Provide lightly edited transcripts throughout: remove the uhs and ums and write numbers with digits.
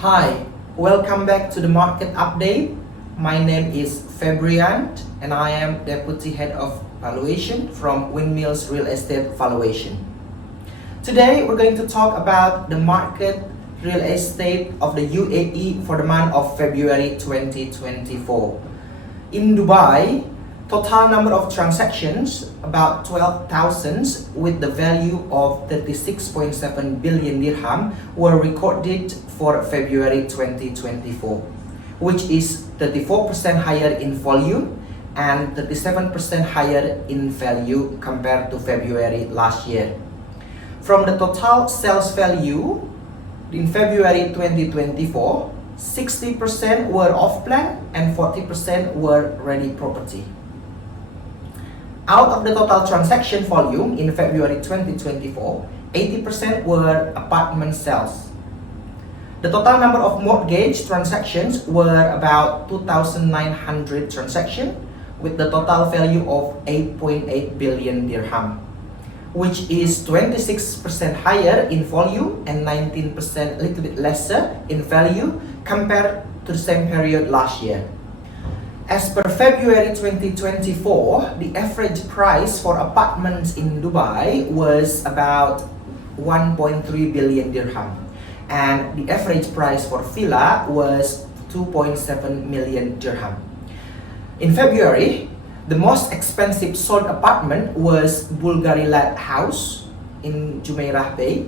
Hi, welcome back to the market update. My name is Febrian and I am Deputy Head of Valuation from Windmills Real Estate Valuation. Today we're going to talk about the market real estate of the UAE for the month of February 2024. In Dubai, total number of transactions about 12,000 with the value of 36.7 billion dirham were recorded for February 2024, which is 34% higher in volume and 37% higher in value compared to February last year. From the total sales value in February 2024, 60% were off-plan and 40% were ready property. Out of the total transaction volume in February 2024, 80% were apartment sales. The total number of mortgage transactions were about 2,900 transactions with the total value of 8.8 billion dirham, which is 26% higher in volume and 19% a little bit lesser in value compared to the same period last year. As per February 2024, the average price for apartments in Dubai was about 1.3 billion dirham, and the average price for villa was 2.7 million dirham. In February, the most expensive sold apartment was Bulgarilat House in Jumeirah Bay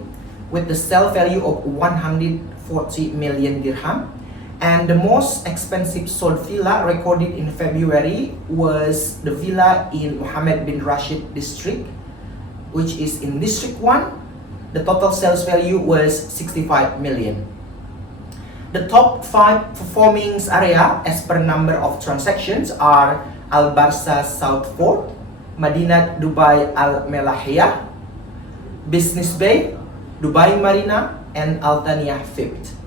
with the sale value of 140 million dirham. And the most expensive sold villa recorded in February was the villa in Mohammed bin Rashid district, which is in District 1. The total sales value was 65 million. The top 5 performing area as per number of transactions are Al Barsa South Fort, Madinat Dubai Al Melahiyah, Business Bay, Dubai Marina, and Al Thaniyah Fifth.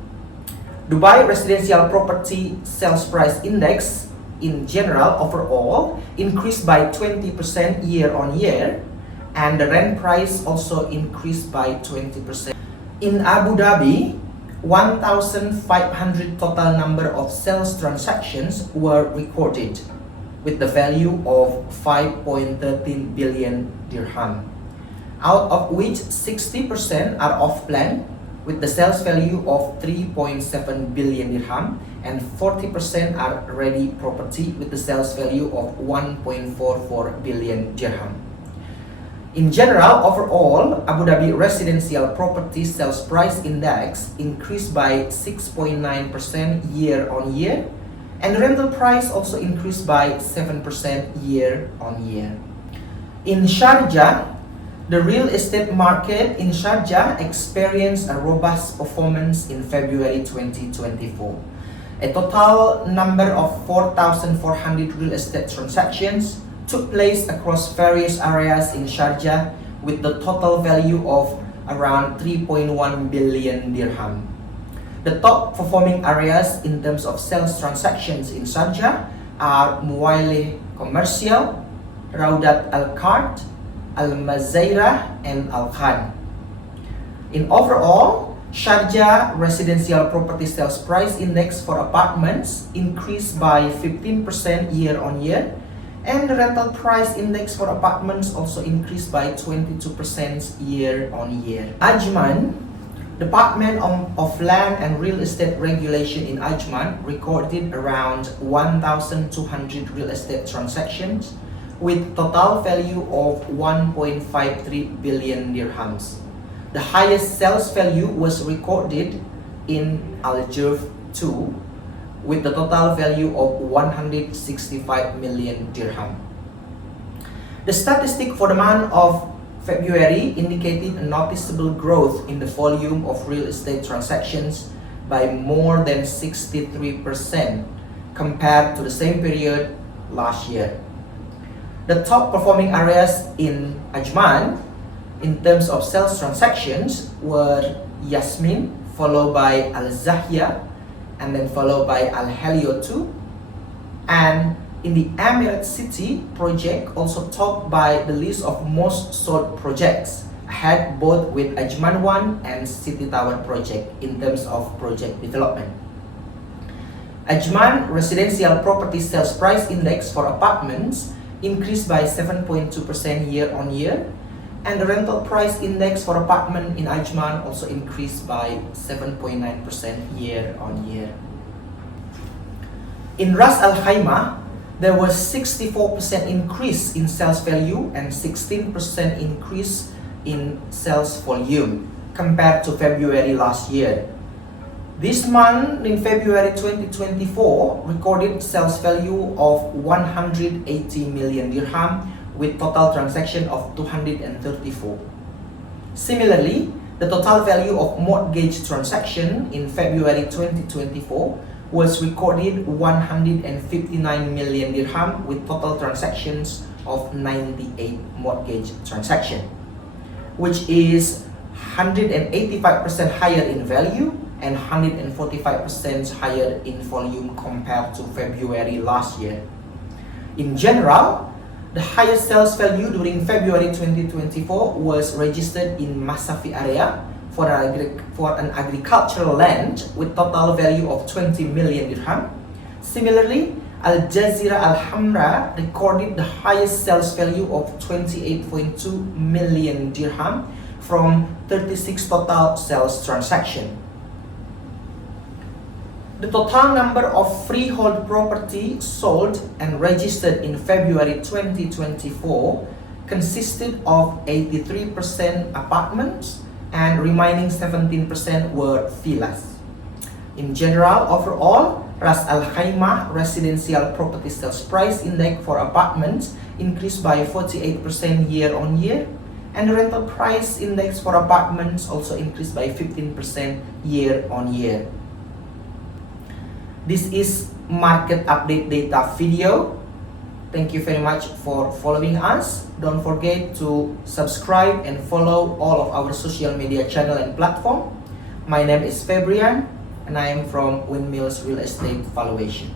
Dubai Residential Property Sales Price Index in general overall increased by 20% year on year, and the rent price also increased by 20%. In Abu Dhabi, 1,500 total number of sales transactions were recorded with the value of 5.13 billion dirham, out of which 60% are off-plan with the sales value of 3.7 billion dirham, and 40% are ready property with the sales value of 1.44 billion dirham. In general, overall, Abu Dhabi Residential Property Sales Price Index increased by 6.9% year on year, and the rental price also increased by 7% year on year. In Sharjah, the real estate market in Sharjah experienced a robust performance in February 2024. A total number of 4,400 real estate transactions took place across various areas in Sharjah with the total value of around 3.1 billion dirham. The top performing areas in terms of sales transactions in Sharjah are Muwaileh Commercial, Raudat Al-Kart, Al-Mazairah, and Al-Khan. In overall, Sharjah Residential Property Sales Price Index for apartments increased by 15% year on year, and the rental price index for apartments also increased by 22% year on year. Ajman, Department of Land and Real Estate Regulation in Ajman recorded around 1,200 real estate transactions with total value of 1.53 billion dirhams. The highest sales value was recorded in Al Jurf 2 with the total value of 165 million dirham. The statistic for the month of February indicated a noticeable growth in the volume of real estate transactions by more than 63% compared to the same period last year. The top performing areas in Ajman in terms of sales transactions were Yasmin, followed by Al Zahia, and then followed by Al Helio 2. And in the Emirates City project, also topped by the list of most sold projects ahead both with Ajman 1 and City Tower project in terms of project development. Ajman Residential Property Sales Price Index for apartments increased by 7.2% year-on-year, and the rental price index for apartment in Ajman also increased by 7.9% year-on-year. In Ras Al Khaimah, there was 64% increase in sales value and 16% increase in sales volume compared to February last year. This month, in February 2024, recorded sales value of 180 million dirham with total transaction of 234. Similarly, the total value of mortgage transaction in February 2024 was recorded 159 million dirham with total transactions of 98 mortgage transaction, which is 185% higher in value and 145% higher in volume compared to February last year. In general, the highest sales value during February 2024 was registered in Masafi area for an agricultural land with total value of 20 million dirham. Similarly, Al Jazeera Al Hamra recorded the highest sales value of 28.2 million dirham from 36 total sales transaction. The total number of freehold property sold and registered in February 2024 consisted of 83% apartments and remaining 17% were villas. In general, overall, Ras Al Khaimah Residential Property Sales Price Index for apartments increased by 48% year-on-year, and the rental price index for apartments also increased by 15% year-on-year. This is market update data video. Thank you very much for following us. Don't forget to subscribe and follow all of our social media channel and platform. My name is Febrian and I am from Windmills Real Estate Valuation.